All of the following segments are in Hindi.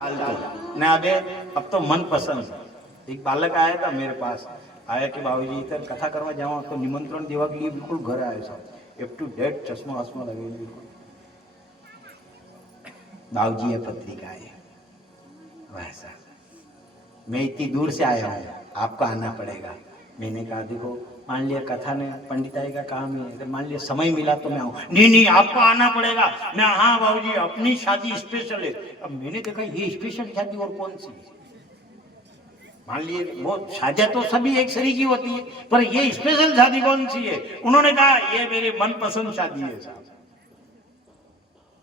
ने अबे अब तो मन पसंद एक बालक आया था मेरे पास, आया कि बाबूजी इधर कथा करवा जाओ तो निमंत्रण देवा के लिए बिल्कुल घर आए साहब, अप टू डेट चश्मा वश्मा लगे बिल्कुल। बाबूजी ये पत्रिका है वैसा, मैं इतनी दूर से आया हूँ, आपको आना पड़ेगा। मैंने कहा देखो मान लिया कथा ने पंडिताई का काम है, अगर मान लिया समय मिला तो मैं आऊँ। नहीं आपको आना पड़ेगा। मैं हाँ बाबूजी अपनी शादी स्पेशल है। अब मैंने देखा ये स्पेशल शादी और कौन सी, मान लिए वो शादी तो सभी एक सरी की होती है, पर ये स्पेशल शादी कौन सी है। उन्होंने कहा ये मेरी मनपसंद शादी है साहब।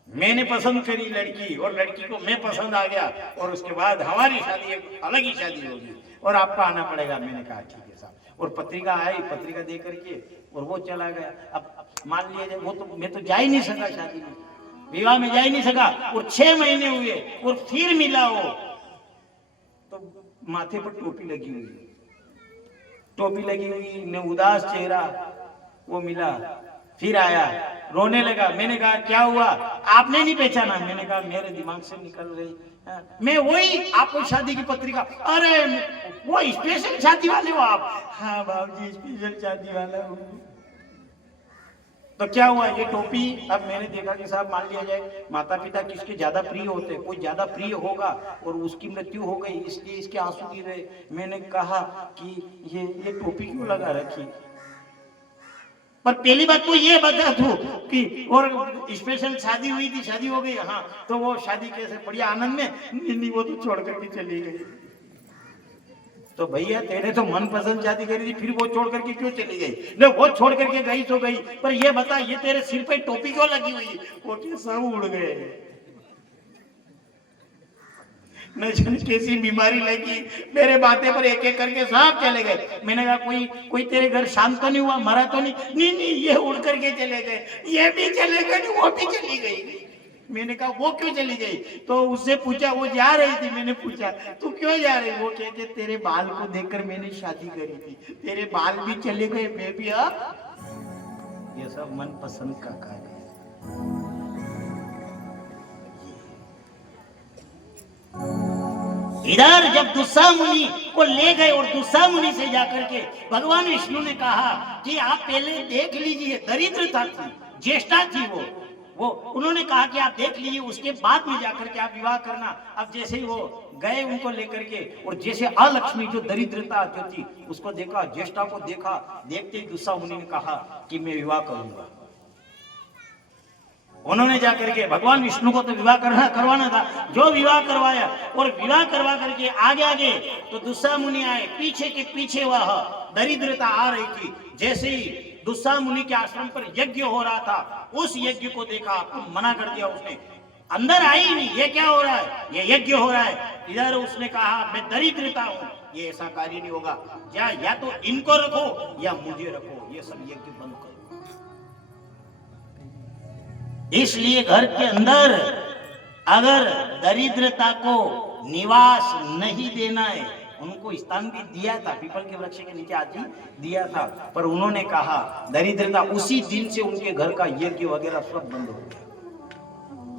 मैंने पसंद करी लड़की और लड़की को मैं पसंद आ गया और उसके बाद हमारी शादी एक अलग ही शादी होगी और आपको आना पड़ेगा। मैंने कहा ठीक है साहब। और पत्रिका आई, पत्रिका दे करके और वो चला गया। अब मान लिया वो तो मैं तो जा ही नहीं सका शादी में, विवाह में जा ही नहीं सका। और 6 महीने हुए और फिर मिला वो, तो माथे पर टोपी लगी हुई ने उदास चेहरा, वो मिला फिर आया रोने लगा। मैंने कहा क्या हुआ, आपने नहीं पहचाना। मैंने कहा मेरे दिमाग से निकल रही मैं वही आपको शादी की पत्रिका। अरे वो स्पेशल शादी वाले हो आप। हाँ बाबूजी स्पेशल शादी वाला हूँ। तो क्या हुआ ये टोपी। अब मैंने देखा कि साहब मान लिया जाए माता पिता किसके ज्यादा प्रिय होते, कोई ज्यादा प्रिय होगा और उसकी मृत्यु हो गई इसलिए इसके आंसू गिर रहे। मैंने कहा कि ये टोपी क्यों लगा रखी। पर पहली बात तो ये बता दो कि और स्पेशल शादी हुई थी, शादी हो गई। हाँ तो वो शादी कैसे बढ़िया आनंद में, नहीं वो तो छोड़ करके चली गई। तो भैया तेरे तो मनपसंद शादी करी थी, फिर वो छोड़ करके क्यों चली गई। नहीं वो छोड़ करके गई तो गई, पर ये बता ये तेरे सिर पे टोपी क्यों लगी हुई। वो क्या सब उड़ गए, न जाने कैसी बीमारी लगी मेरे माथे पर, एक एक करके सब चले गए। मैंने कहा कोई तेरे घर शांत तो नहीं हुआ, मरा तो नहीं। ये उड़ करके चले गए, ये भी चले गए, वो भी चली गई। मैंने कहा वो क्यों चली गई, तो उससे पूछा वो जा रही थी। मैंने पूछा तू क्यों जा रही। वो कहते तेरे बाल को देखकर मैंने शादी करी थी, तेरे बाल भी चले गए, मैं भी। अब ये सब मन पसंद का कार्य है। इधर जब दुस्सा मुनि को ले गए और दुस्सा मुनि से जाकर के भगवान विष्णु ने कहा कि आप पहले देख लीजिए, दरिद्रता थी, ज्येष्ठा थी वो उन्होंने कहा कि आप देख लीजिए, उसके बाद में जाकर के आप विवाह करना। अब जैसे ही वो गए उनको लेकर के, और जैसे अलक्ष्मी जो दरिद्रता जो थी उसको देखा, ज्येष्ठा को देखा, देखते ही दुस्सा मुनि ने कहा कि मैं विवाह करूंगा। उन्होंने जाकर के भगवान विष्णु को तो विवाह करवाना था, जो विवाह करवाया और विवाह करवा करके आगे तो दुस्सा मुनि आए, पीछे के पीछे वह दरिद्रता आ रही थी। जैसे ही दुस्सा मुनि के आश्रम पर यज्ञ हो रहा था, उस यज्ञ को देखा, आपको मना कर दिया उसने, अंदर आई नहीं। ये क्या हो रहा है, ये यज्ञ हो रहा है। इधर उसने कहा मैं दरिद्रता हूँ, ये ऐसा कार्य नहीं होगा, या तो इनको रखो या मुझे रखो, ये सब यज्ञ बंद करो। इसलिए घर के अंदर अगर दरिद्रता को निवास नहीं देना है, उनको स्थान भी दिया था, पीपल के वृक्ष के नीचे आदि दिया था, पर उन्होंने कहा दरिद्रता, उसी दिन से उनके घर का यज्ञ वगैरह सब बंद हो गया,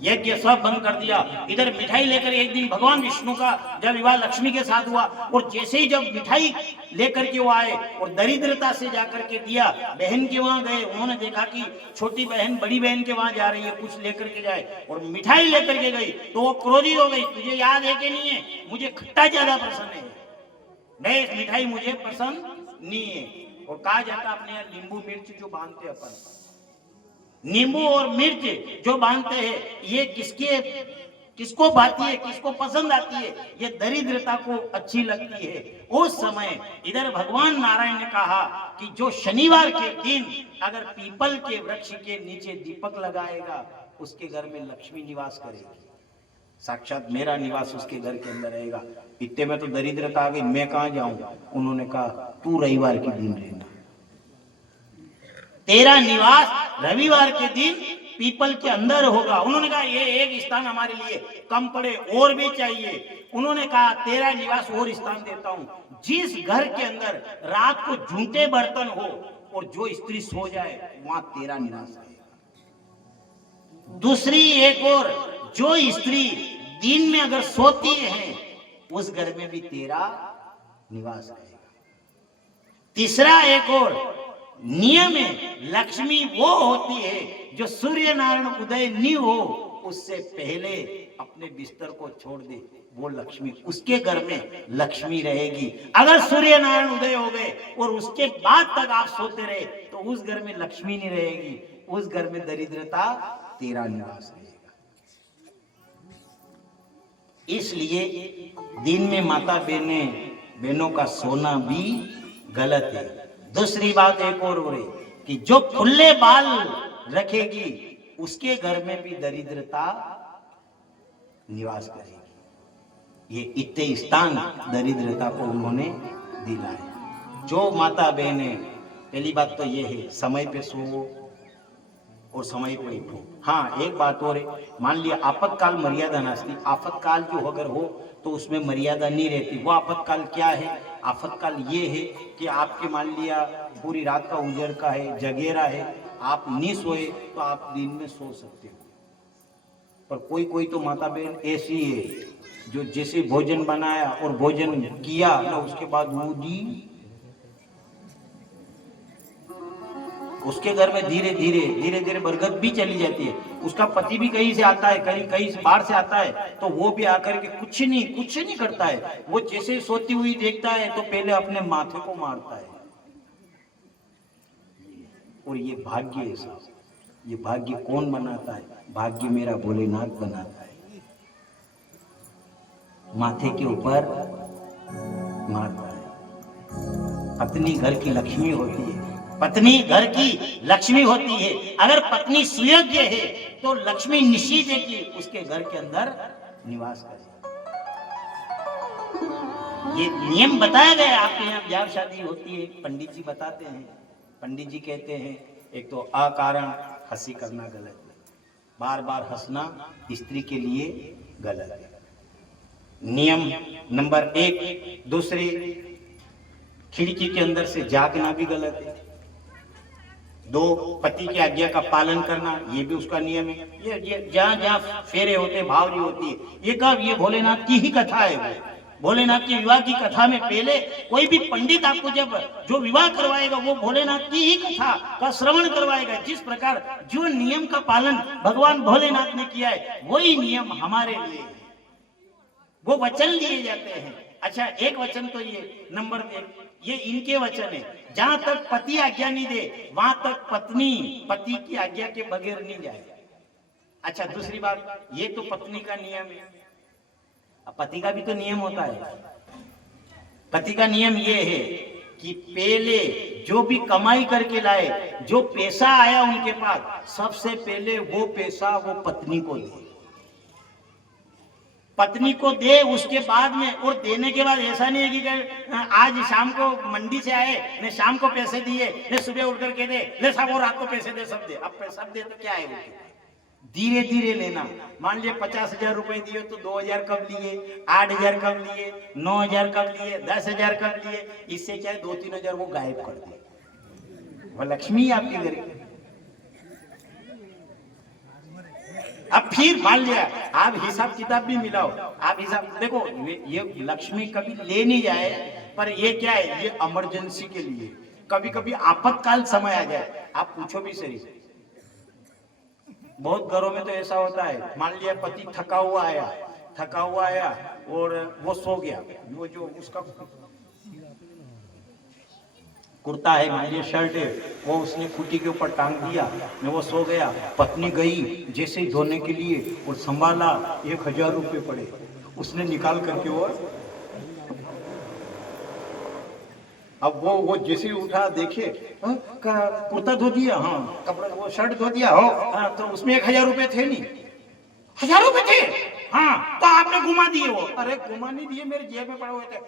यज्ञ सब बंद कर दिया। इधर मिठाई लेकर एक दिन भगवान विष्णु का जब विवाह लक्ष्मी के साथ हुआ, और जैसे ही जब मिठाई लेकर के वो आए और दरिद्रता से जाकर के दिया, बहन के वहां गए, उन्होंने देखा कि छोटी बहन बड़ी बहन के वहां जा रही है, कुछ लेकर के जाए, और मिठाई लेकर के गई तो वो क्रोधित हो गई, तुझे याद है कि नहीं है, मुझे खट्टा ज्यादा पसंद है, नहीं मिठाई मुझे पसंद नहीं है। और कहा जाता अपने यहाँ नींबू मिर्च जो बांधते अपन, नींबू और मिर्च जो बांधते हैं, ये किसको भाती है, किसको पसंद आती है, ये दरिद्रता को अच्छी लगती है। उस समय इधर भगवान नारायण ने कहा कि जो शनिवार के दिन अगर पीपल के वृक्ष के नीचे दीपक लगाएगा, उसके घर में लक्ष्मी निवास करेगी, साक्षात मेरा निवास उसके घर के अंदर रहेगा। इतने में तो दरिद्रता आ गई, मैं कहां जाऊं। उन्होंने कहा तू रविवार के दिन रहना, तेरा निवास रविवार के दिन पीपल के अंदर होगा। उन्होंने कहा ये एक स्थान हमारे लिए कम पड़े, और भी चाहिए। उन्होंने कहा तेरा निवास और स्थान देता हूं, जिस घर के अंदर रात को झूठे बर्तन हो और जो स्त्री सो जाए वहां तेरा निवास रहेगा। दूसरी एक और, जो स्त्री दिन में अगर सोती है उस घर में भी तेरा निवास रहेगा। तीसरा एक और नियम है, लक्ष्मी वो होती है जो सूर्य नारायण उदय नहीं हो उससे पहले अपने बिस्तर को छोड़ दे, वो लक्ष्मी, उसके घर में लक्ष्मी रहेगी। अगर सूर्य नारायण उदय हो गए और उसके बाद तक आप सोते रहे तो उस घर में लक्ष्मी नहीं रहेगी, उस घर में दरिद्रता तेरा निवास रहेगा। इसलिए दिन में माता बहनों का सोना भी गलत है। दूसरी बात एक और है कि जो खुले बाल रखेगी उसके घर में भी दरिद्रता निवास करेगी। ये इतने स्थान दरिद्रता को उन्होंने दिला है। जो माता बहने, पहली बात तो ये है समय पे सो और समय पे उठो। हाँ, एक बात और है, मान लिया आपातकाल मर्यादा नास्ती, आपातकाल जो अगर हो तो उसमें मर्यादा नहीं रहती। वो आपातकाल क्या है? आपातकाल ये है कि आपके मान लिया पूरी रात का उजड़ का है, जगेरा है, आप नहीं सोए तो आप दिन में सो सकते हो। पर कोई कोई तो माता बहन ऐसी है जो जैसे भोजन बनाया और भोजन किया ना उसके बाद वो दी, उसके घर में धीरे धीरे बरगद भी चली जाती है। उसका पति भी कहीं से आता है, कहीं से बाहर से आता है, तो वो भी आकर के कुछ नहीं करता है। वो जैसे सोती हुई देखता है तो पहले अपने माथे को मारता है। और ये भाग्य है साहब, ये भाग्य कौन बनाता है? भाग्य मेरा भोलेनाथ बनाता है। माथे के ऊपर मारता है। पत्नी घर की लक्ष्मी होती है, पत्नी घर की लक्ष्मी होती है। अगर पत्नी सुयोग्य है तो लक्ष्मी निश्चित है कि उसके घर के अंदर निवास करे। ये नियम बताया गया। आपके यहाँ ब्याह शादी होती है, पंडित जी बताते हैं, पंडित जी कहते हैं एक तो अकारण हंसी करना गलत है, बार बार हंसना स्त्री के लिए गलत है, नियम नंबर 1। दूसरे, खिड़की के अंदर से झांकना भी गलत है। 2, पति की आज्ञा का पालन करना, ये भी उसका नियम है। ये जहाँ जहाँ फेरे होते, भावरी होती है, ये कब? ये भोलेनाथ की ही कथा है। वो भोलेनाथ की विवाह की कथा में पहले कोई भी पंडित आपको जब जो विवाह करवाएगा वो भोलेनाथ की ही कथा का श्रवण करवाएगा। जिस प्रकार जो नियम का पालन भगवान भोलेनाथ ने किया है वही नियम हमारे लिए, वो वचन लिए जाते हैं। अच्छा, एक वचन तो ये नंबर 1, ये इनके वचन है। जहां तक पति आज्ञा नहीं दे वहां तक पत्नी पति की आज्ञा के बगैर नहीं जाए। अच्छा, दूसरी बात, ये तो पत्नी का नियम है, पति का भी तो नियम होता है। पति का नियम ये है कि पहले जो भी कमाई करके लाए, जो पैसा आया उनके पास, सबसे पहले वो पैसा वो पत्नी को दे, पत्नी को दे। उसके बाद में, और देने के बाद ऐसा नहीं है कि आज शाम को मंडी से आए ने शाम को पैसे दिए, ने सुबह उठकर के दे, ले साहब वो रात को पैसे दे, सब दे। अब सब दे तो क्या है? धीरे धीरे लेना। मान लिया 50,000 रुपए दिए तो 2,000 कब लिए, 8,000 कब लिए, 9,000 कब लिए, 10,000 कब लिए, इससे चाहे 2-3 हजार वो गायब कर दे। वो लक्ष्मी आपके घर की। अब फिर मान लिया आप हिसाब किताब भी मिलाओ, आप हिसाब देखो, ये लक्ष्मी कभी ले नहीं जाए, पर ये क्या है? ये इमरजेंसी के लिए, कभी कभी आपातकाल समय आ जाए। आप पूछो भी सही, बहुत घरों में तो ऐसा होता है, मान लिया पति थका हुआ आया और वो सो गया, वो जो उसका कुर्ता है, मान लिया शर्ट है, वो उसने खूंटी के ऊपर टांग दिया, वो सो गया। पत्नी गई जैसे ही धोने के लिए और संभाला, 1,000 रुपये पड़े, उसने निकाल करके वो, अब वो जैसे ही उठा देखे कुर्ता धो दिया, हाँ कपड़ा वो शर्ट धो दिया हो, हाँ, तो उसमें 1,000 रुपये थे नहीं, 1,000 रुपये थे, हाँ, तो आपने घुमा दिए। वो, अरे घुमा नहीं दिए, मेरे जेब में पड़े हुए थे।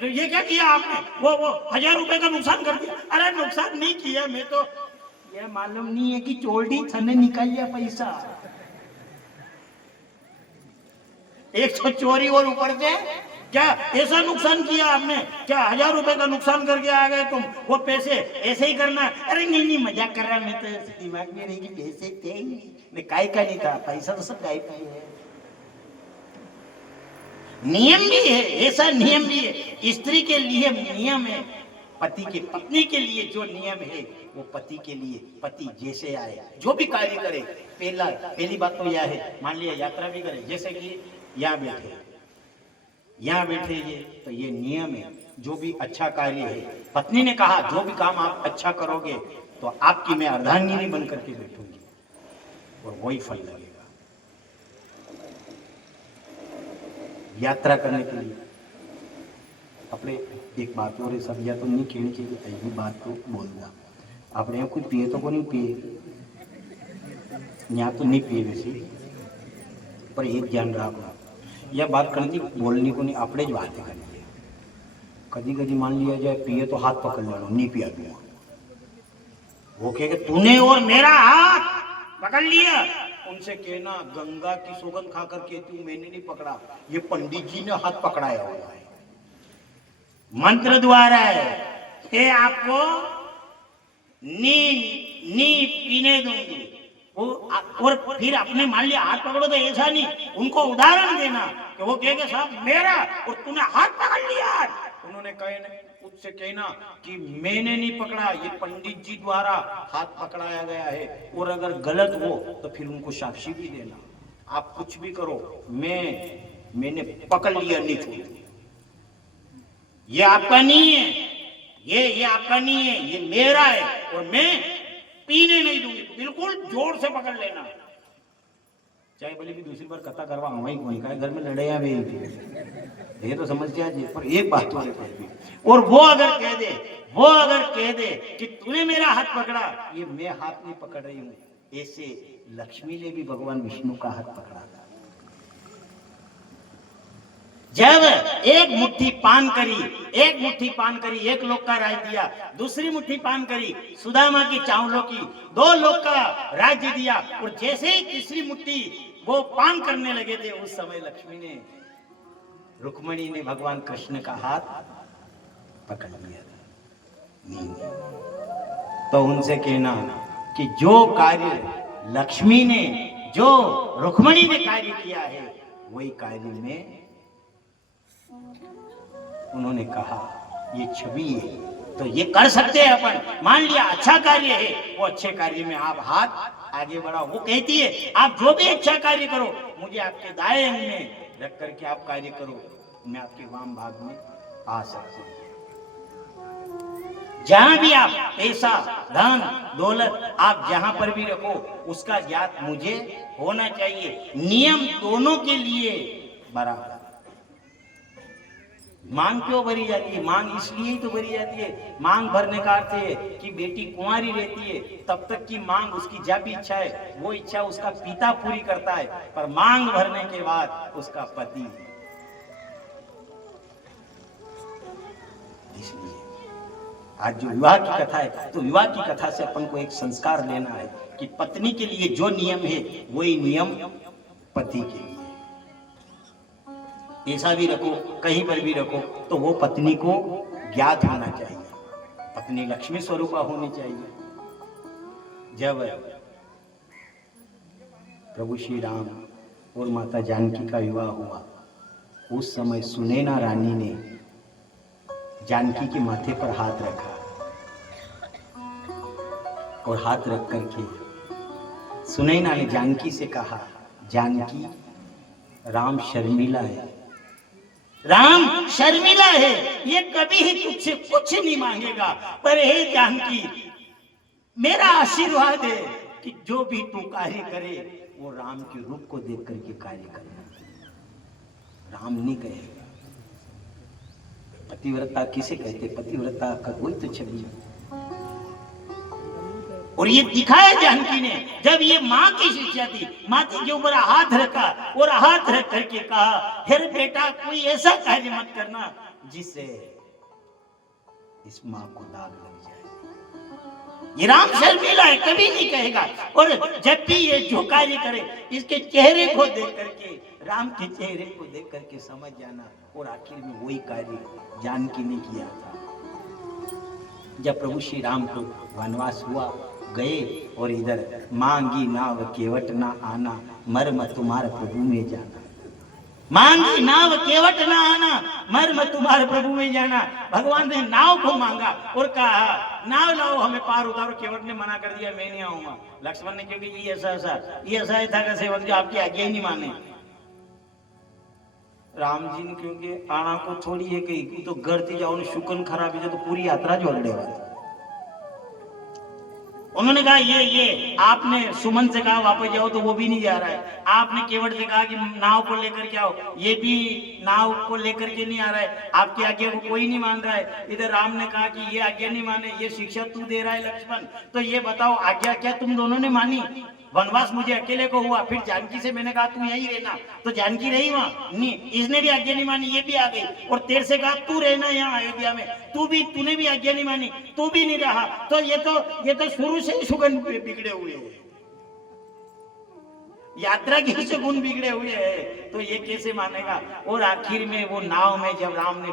तो ये क्या किया आपने? वो 1,000 रुपये का नुकसान कर दिया। अरे नुकसान नहीं किया, मैं तो ये मालूम नहीं है कि चोल्डी थने निकाल लिया पैसा। एक तो चोरी और ऊपर से क्या ऐसा नुकसान किया आपने? क्या 1,000 रुपए का नुकसान करके आ गए तुम? वो पैसे ऐसे ही करना? अरे नहीं मजाक कर रहा, मैं तो दिमाग में नहीं कि पैसे थे ही नहीं, काय का नहीं था, पैसा तो सब गायब किए है। नियम भी है, ऐसा नियम भी है। स्त्री के लिए नियम है, पति के पत्नी के लिए जो नियम है वो पति के लिए, पति जैसे आए जो भी कार्य करे, पहली बात तो यह है, मान लिया यात्रा भी करे, जैसे कि यहाँ बैठे ये, तो ये नियम है। जो भी अच्छा कार्य है, पत्नी ने कहा जो भी काम आप अच्छा करोगे तो आपकी मैं अर्धांगिनी बन करके बैठूंगी और वही फल लगेगा। यात्रा करने के लिए अपने एक बात और समझा तो नहीं कहनी चाहिए, पहली बात तो बोलना अपने कुछ पिए तो को नहीं पिए, यहाँ तो नहीं पिए वैसे, पर एक ध्यान रखो, यह बात करनी बोलनी को नहीं, अपने ज बातें करनी है। कभी कभी मान लिया जाए पिए तो हाथ पकड़ लेना, नहीं पिया दूंगा, वो कहे तूने और मेरा हाथ पकड़ लिया, उनसे कहना गंगा की सौगंध खाकर कहती हूँ मैंने नहीं पकड़ा, ये पंडित जी ने हाथ पकड़ाया हुआ है, मंत्र द्वारा है, ये आपको नी पीने दूंगी। वो और फिर अपने मान लिया हाथ पकड़ो तो ऐसा नहीं, उनको उदाहरण देना कि वो कहेगा साहब मेरा और तूने हाथ पकड़ लिया, उन्होंने कहे उससे कहना कि मैंने नहीं पकड़ा, ये पंडित जी द्वारा हाथ पकड़ाया गया है, और अगर गलत हो तो फिर उनको साक्षी भी देना, आप कुछ भी करो मैंने पकड़ लिया, नहीं छोड़, ये आपका नहीं है, ये आपका नहीं है, ये मेरा है और मैं पीने नहीं दूंगी, बिल्कुल जोर से पकड़ लेना, चाहे भले भी दूसरी बार कथा करवा वही कोई का घर में लड़ाई भी ये तो समझते हैं। पर एक बात तो है, और वो अगर कह दे कि तूने मेरा हाथ पकड़ा, ये मैं हाथ नहीं पकड़ रही हूं, ऐसे लक्ष्मी ने भी भगवान विष्णु का हाथ पकड़ा था। जब एक मुट्ठी पान करी, एक लोक का राज्य दिया, दूसरी मुट्ठी पान करी सुदामा की चावलों की, 2 लोक का राज्य दिया, और जैसे ही तीसरी मुट्ठी वो पान करने लगे थे, उस समय लक्ष्मी ने, रुक्मणी ने भगवान कृष्ण का हाथ पकड़ लिया था। तो उनसे कहना कि जो कार्य लक्ष्मी ने, जो रुक्मणी ने कार्य किया है, वही कार्य में उन्होंने कहा ये छवि है, तो ये कर सकते हैं अपन। मान लिया अच्छा कार्य है, वो अच्छे कार्य में आप हाथ आगे बढ़ाओ, वो कहती है आप जो भी अच्छा कार्य करो, मुझे आपके दाएं अंग में रख करके आप कार्य करो, मैं आपके वाम भाग में आ सकती हूँ। जहां भी आप पैसा, धन, दौलत आप जहां पर भी रखो, उसका ज्ञात मुझे होना चाहिए। नियम दोनों के लिए बराबर। मांग क्यों भरी जाती है? मांग इसलिए ही तो भरी जाती है, मांग भरने का अर्थ है कि बेटी कुंवारी रहती है तब तक की मांग, उसकी जब इच्छा है वो इच्छा उसका पिता पूरी करता है, पर मांग भरने के बाद उसका पति। इसलिए आज जो विवाह की कथा है, तो विवाह की कथा से अपन को एक संस्कार लेना है कि पत्नी के लिए जो नियम है वही नियम पति के लिए। ऐसा भी रखो, कहीं पर भी रखो, तो वो पत्नी को ज्ञात होना चाहिए, पत्नी लक्ष्मी स्वरूपा होनी चाहिए। जब प्रभु श्री राम और माता जानकी का विवाह हुआ, उस समय सुनैना रानी ने जानकी के माथे पर हाथ रखा, और हाथ रख करके सुनैना ने जानकी से कहा, जानकी राम शर्मिला है, राम शर्मिला है, ये कभी ही तुझसे कुछ नहीं मांगेगा, पर हे जानकी मेरा आशीर्वाद है कि जो भी तू कार्य करे वो राम के रूप को देख करके कार्य करना। राम नहीं कहेगा। पतिव्रता किसे कहते? पतिव्रता का कोई तो छवि, और ये दिखाया जानकी ने। जब ये माँ की शिक्षा थी, माथे के ऊपर हाथ रखा और हाथ रख करके कहा, फिर बेटा कोई ऐसा कार्य मत करना जिससे इस माँ को दाग लग जाए। ये राम शर्मिला है, कभी नहीं कहेगा। और जब भी ये जो कार्य करे, इसके चेहरे को देख करके, राम के चेहरे को देख करके समझ जाना। और आखिर में वही कार्य जानकी ने किया था। जब प्रभु श्री राम को वनवास हुआ, गए और इधर मांगी नाव केवट ना आना, मर्म तुम्हारा प्रभु में जाना। मांगी नाव केवट ना आना, मर मैं तुम्हारे प्रभु में जाना। भगवान ने नाव को मांगा और कहा नाव लाओ हमें पार उतारो। केवट ने मना कर दिया, मैं नहीं आऊंगा। लक्ष्मण ने क्योंकि ये ऐसा था कि सेवक जो आपकी आज्ञा ही नहीं माने। राम जी ने क्योंकि आना को थोड़ी है कि तो घर थी जाओ शुकन खराब है तो पूरी यात्रा जो अगड़े वाली। उन्होंने कहा ये आपने सुमन से कहा वापस जाओ तो वो भी नहीं जा रहा है। आपने केवट से कहा कि नाव को लेकर के आओ, ये भी नाव को लेकर के नहीं आ रहा है। आपकी आज्ञा को कोई नहीं मान रहा है। इधर राम ने कहा कि ये आज्ञा नहीं माने, ये शिक्षा तू दे रहा है लक्ष्मण। तो ये बताओ आज्ञा क्या तुम दोनों ने मानी? वनवास मुझे अकेले को हुआ, फिर जानकी से मैंने कहा तू यहीं रहना तो जानकी रही वहां नहीं, इसने भी आज्ञा नहीं मानी, ये भी आ गई। और तेरे से कहा तू रहना यहाँ अयोध्या में, तूने भी आज्ञा नहीं मानी, तू भी नहीं रहा। तो ये तो शुरू से ही सुगन बिगड़े हुए हैं, यात्रा के से गुण बिगड़े हुए हैं, तो ये कैसे मानेगा? और आखिर में वो नाव में जब राम ने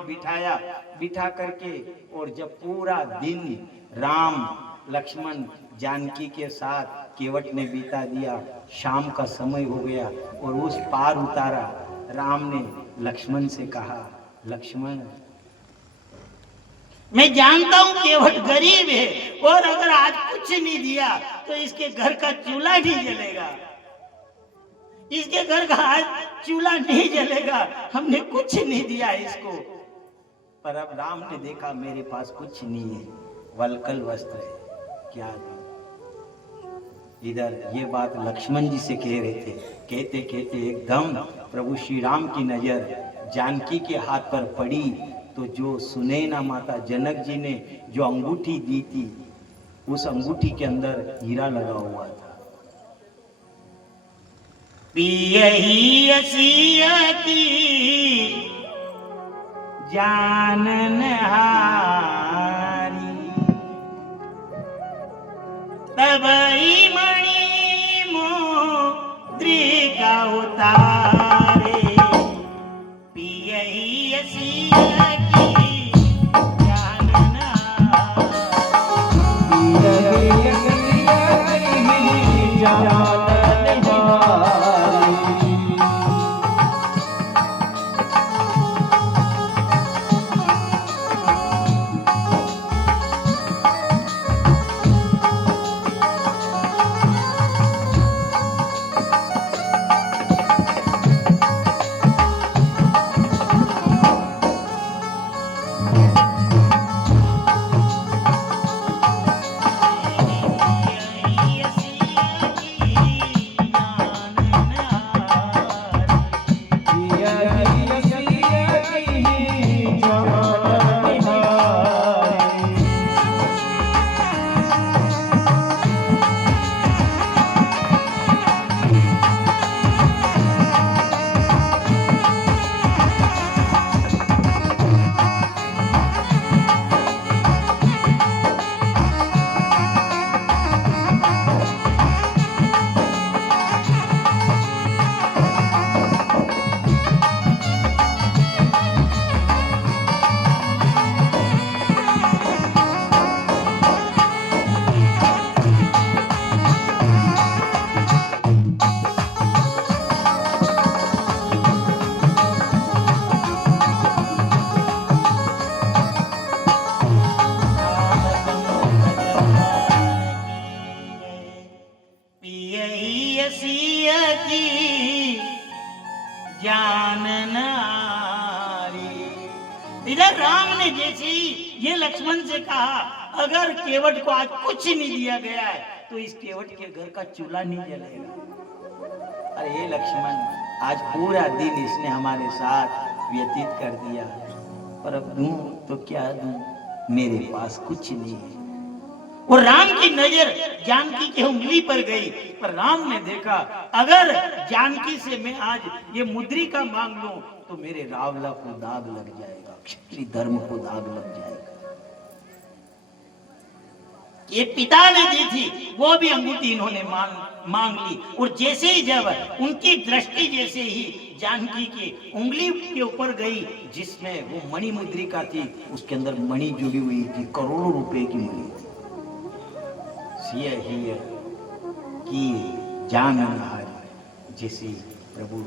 बिठा करके और जब पूरा दिन राम लक्ष्मण जानकी के साथ केवट ने बिता दिया, शाम का समय हो गया और उस पार उतारा। राम ने लक्ष्मण से कहा, लक्ष्मण मैं जानता हूं केवट गरीब है और अगर आज कुछ नहीं दिया तो इसके घर का चूल्हा नहीं जलेगा, इसके घर का आज चूल्हा नहीं जलेगा, हमने कुछ नहीं दिया इसको। पर अब राम ने देखा मेरे पास कुछ नहीं है, वलकल वस्त्र है, क्या दूं? इधर ये बात लक्ष्मण जी से कह रहे थे, कहते कहते एकदम प्रभु श्री राम की नजर जानकी के हाथ पर पड़ी। तो जो सुनैना माता जनक जी ने जो अंगूठी दी थी, उस अंगूठी के अंदर हीरा लगा हुआ था। पियही असिया की जानन हारी, तबई मणि मुद्रिका उतारे। पियही असिया की जानन इधर राम ने जैसे ये लक्ष्मण से कहा, अगर केवट को आज कुछ नहीं दिया गया है तो इस केवट के घर का चूल्हा नहीं जलेगा। अरे ये लक्ष्मण, आज पूरा दिन इसने हमारे साथ व्यतीत कर दिया, पर अब दूं तो क्या दूं, मेरे पास कुछ नहीं है। और राम की नजर जानकी की उंगली पर गई, पर राम ने देखा अगर जानकी से मैं आज ये मुद्रिका मांग लूं तो मेरे रावला को दाग लग जाएगा, क्षत्रिय धर्म को दाग लग जाएगा। ये पिता ने दी थी, वो भी अंगूठी इन्होंने मांग ली। और जैसे ही जब उनकी दृष्टि जैसे ही जानकी की उंगली के ऊपर गई, जिसमें वो मणि मुद्रिका थी, उसके अंदर मणि जुड़ी हुई थी, करोड़ों रुपए की मणि थी। की जाननहारी, जैसे प्रभु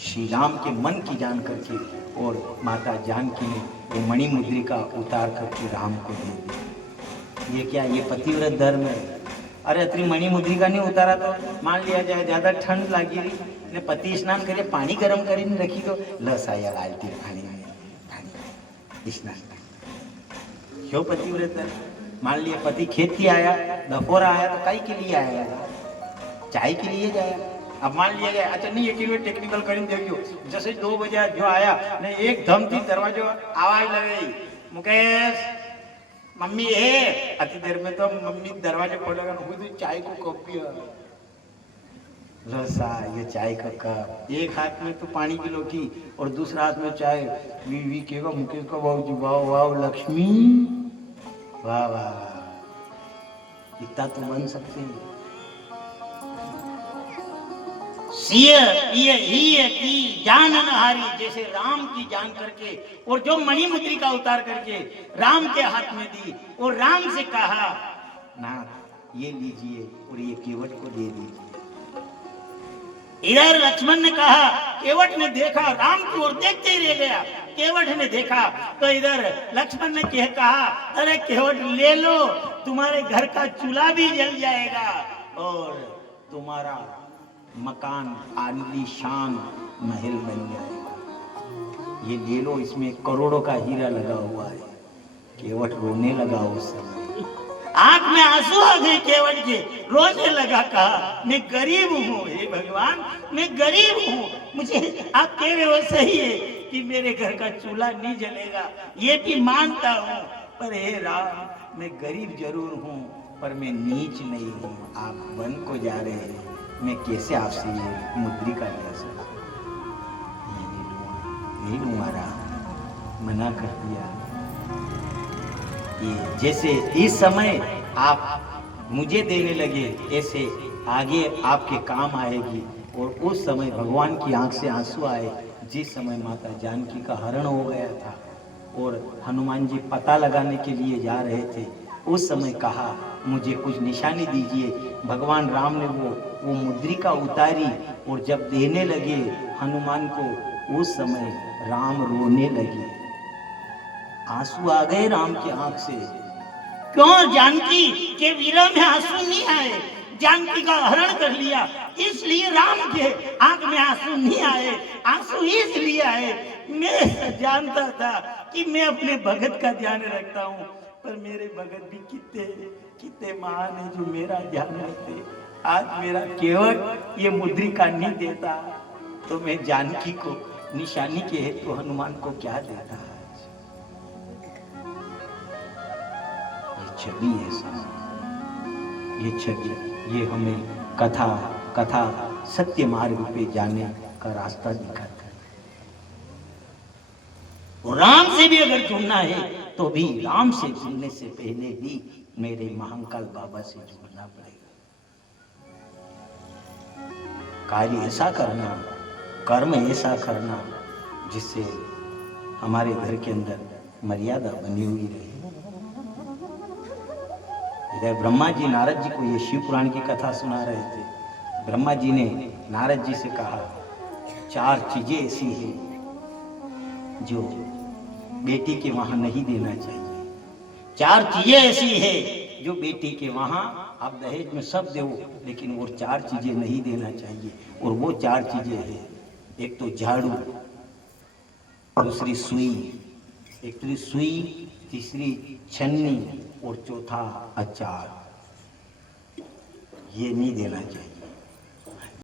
श्री राम के मन की जान करके और माता जानकी ने वो मणि मुद्रिका उतार करके राम को दे दी। ये क्या, ये पतिव्रत धर्म है। अरे अतरी मणि मुद्रिका नहीं उतारा तो मान लिया जाए ज़्यादा ठंड लागी रही ने पति स्नान करे पानी गरम કરીને रखी तो लस आया गालती पानी में स्नान क्यों पतिव्रत है। मान लिया पति खेत की आया दफोरा आया तो कई के लिए आया, चाय के लिए जाया। अब मान लिया गया अच्छा नहीं ये टेक्निकल करीन देखियो जैसे 2 बजे जो आया ने एक धम थी दरवाजो आवाज लगी मुकेश मम्मी है। अति देर में तो मम्मी दरवाजे खोलेगा ना तो चाय को कप पिया रसा ये चाय का कप एक हाथ में तो पानी की लोटी और दूसरा हाथ में चाय वी केगा मुकेश का बाबू जी वाह वाह लक्ष्मी वाह वाह इतना तो बन सकते हैं। की जानन हारी जैसे राम की जान करके और जो मणि मुद्रिका उतार करके राम के हाथ में दी और राम से कहा ना ये लीजिए और ये केवट को दे दीजिए। इधर लक्ष्मण ने कहा, केवट ने देखा राम की ओर देखते ही रह गया। केवट ने देखा तो इधर लक्ष्मण ने कहा अरे केवट ले लो तुम्हारे घर का चूल्हा भी जल जाएगा और तुम्हारा मकान आलीशान महल बन जाएगा। ये ले लो इसमें करोड़ों का हीरा लगा हुआ है। केवट रोने लगा उस समय, आंख में आंसू आ गए केवट के, रोने लगा, कहा मैं गरीब हूँ हे भगवान मैं गरीब हूँ, मुझे आप कह रहे हो सही है कि मेरे घर का चूल्हा नहीं जलेगा ये भी मानता हूँ, पर हे राम मैं गरीब जरूर हूँ पर मैं नीच नहीं हूँ। आप वन को जा रहे हैं मैं कैसे आपसे ये मुद्रिका ले सकता, नहीं लूंगा, मना कर दिया। ये जैसे इस समय आप मुझे देने लगे ऐसे आगे आपके काम आएगी। और उस समय भगवान की आंख से आंसू आए जिस समय माता जानकी का हरण हो गया था और हनुमान जी पता लगाने के लिए जा रहे थे। उस समय कहा मुझे कुछ निशानी दीजिए। भगवान राम ने वो मुद्रिका उतारी और जब देने लगे हनुमान को उस समय राम रोने लगे, आंसू आ गए राम की आंख से। क्यों? जानकी के विरह में आंसू नहीं आए, जानकी का हरण कर लिया इसलिए राम के आंख में आंसू नहीं आए। आंसू इसलिए आए मैं जानता था कि मैं अपने भगत का ध्यान रखता हूँ पर मेरे भगत भी कितने महान है जो मेरा ध्यान रखते। आज मेरा केवट ये मुद्रिका नहीं देता तो मैं जानकी को निशानी के हेतु हनुमान को क्या देता। ये छवि है, ये छवि ये हमें कथा सत्य मार्ग पे जाने का रास्ता दिखाता है। और राम से भी अगर जुड़ना है तो भी राम से जुड़ने से पहले भी मेरे महाकाल बाबा से जुड़ना पड़ेगा। कार्य ऐसा करना, कर्म ऐसा करना जिससे हमारे घर के अंदर मर्यादा बनी हुई रहे। इधर ब्रह्मा जी नारद जी को ये शिव पुराण की कथा सुना रहे थे। ब्रह्मा जी ने नारद जी से कहा 4 चीजें ऐसी हैं जो बेटी के वहां नहीं देना चाहिए। 4 चीजें ऐसी है जो बेटी के वहां आप दहेज में सब दो लेकिन वो 4 चीजें नहीं देना चाहिए। और वो 4 चीजें हैं, एक तो झाड़ू, दूसरी सुई, तीसरी छन्नी और चौथा अचार। ये नहीं देना चाहिए।